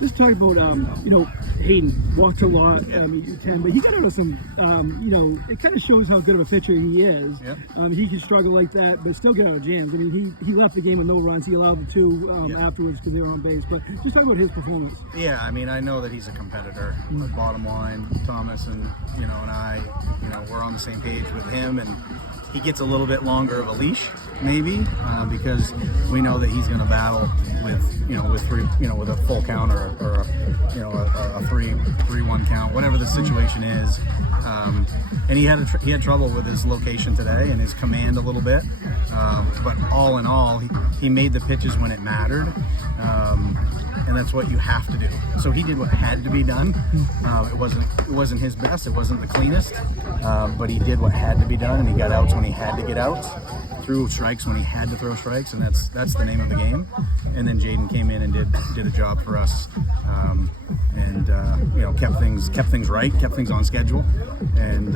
Just talk about, Hayden walked a lot, 10, but he got out of some, it kind of shows how good of a pitcher he is. Yep. He can struggle like that, but still get out of jams. I mean, he left the game with no runs. He allowed the two afterwards because they were on base. But just talk about his performance. Yeah, I mean, I know that he's a competitor. But bottom line, Thomas and and I, we're on the same page with him, and he gets a little bit longer of a leash, maybe, because we know that he's going to battle with a full count or a 3-1 count, whatever the situation is. And he had trouble with his location today and his command a little bit. But all in all, he made the pitches when it mattered. And that's what you have to do. So he did what had to be done. It wasn't his best. It wasn't the cleanest, but he did what had to be done, and he got outs when he had to get outs, threw strikes when he had to throw strikes, and that's the name of the game. And then Jaden came in and did a job for us, and kept things right, kept things on schedule, and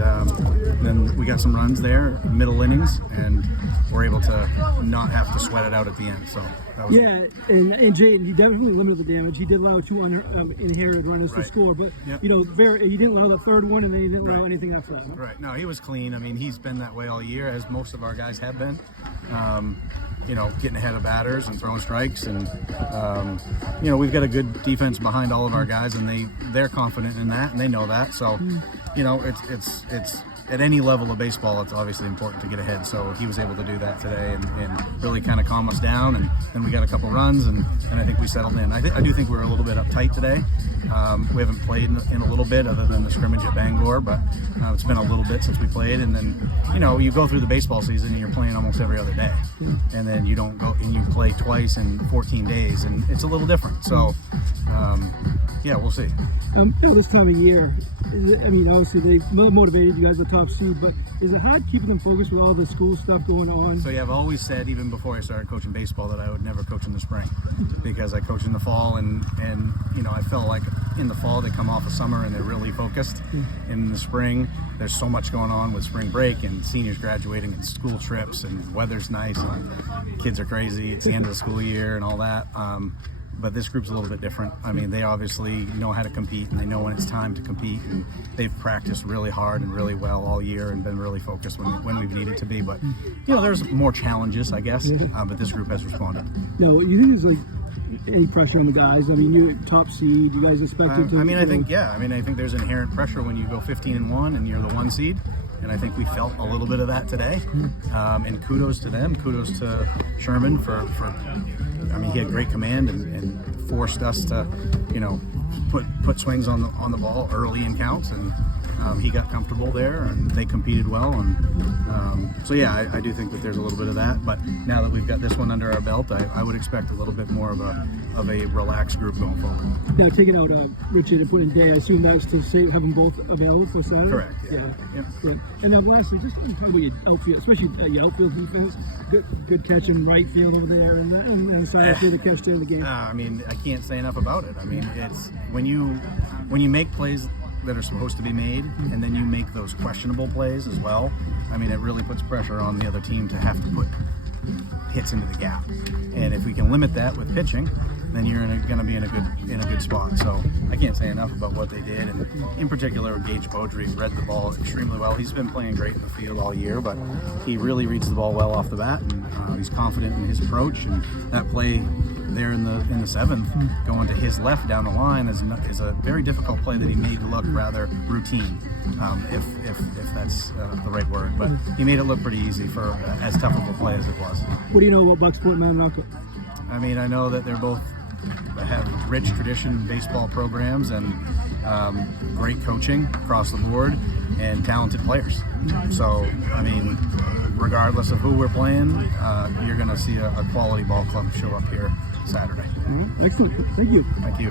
then we got some runs there, middle innings, and we're able to not have to sweat it out at the end. So that was and Jaden, he definitely limited the damage. He did allow two inherited runners to score, but he didn't allow the third one, and then he didn't allow anything after that. Right. No, he was clean. I mean, he's been that way all year, as most of our guys have been. Getting ahead of batters and throwing strikes, and we've got a good defense behind all of our guys, and they're confident in that, and they know that. So, it's at any level of baseball, it's obviously important to get ahead. So he was able to do that today and really kind of calm us down. And then we got a couple runs, and I think we settled in. I do think we were a little bit uptight today. We haven't played in a little bit, other than the scrimmage at Bangor, but it's been a little bit since we played. And then, you go through the baseball season and you're playing almost every other day. And then you don't go and you play twice in 14 days, and it's a little different. So, we'll see. This time of year, obviously they motivated you guys the top seed, but is it hard keeping them focused with all the school stuff going on? So I've always said, even before I started coaching baseball, that I would never coach in the spring, because I coach in the fall, and I felt like in the fall they come off of summer and they're really focused. In the spring, there's so much going on with spring break and seniors graduating and school trips, and weather's nice and kids are crazy. It's the end of the school year and all that. But this group's a little bit different. I mean, they obviously know how to compete, and they know when it's time to compete, and they've practiced really hard and really well all year and been really focused when we've needed to be. But, there's more challenges, I guess, but this group has responded. No, you think there's any pressure on the guys? I mean, you top seed, you guys expected to... I think there's inherent pressure when you go 15-1 and you're the 1 seed. And I think we felt a little bit of that today. And kudos to them. Kudos to Sherman for he had great command and forced us to, put swings on the ball early in counts, and he got comfortable there, and they competed well. And I do think that there's a little bit of that. But now that we've got this one under our belt, I would expect a little bit more of a relaxed group going forward. Now, taking out Richard and putting Day, I assume that's to have them both available for Saturday? Correct. Yeah. And then lastly, just talk about your outfield, especially your outfield defense. Good catch in right field over there, and side field to catch there in the game. I can't say enough about it. I mean, it's when you make plays that are supposed to be made, and then you make those questionable plays as well. I mean, it really puts pressure on the other team to have to put hits into the gap. And if we can limit that with pitching, then you're going to be in a good spot. So I can't say enough about what they did, and in particular, Gage Beaudry read the ball extremely well. He's been playing great in the field all year, but he really reads the ball well off the bat, and he's confident in his approach. And that play there in the seventh, going to his left down the line is a very difficult play that he made look rather routine, if that's the right word. But he made it look pretty easy for as tough of a play as it was. What do you know about Bucksport and Mount I mean, I know that they're both have rich tradition baseball programs and great coaching across the board and talented players. So, I mean, regardless of who we're playing, you're going to see a quality ball club show up here Saturday. Excellent. Thank you. Thank you.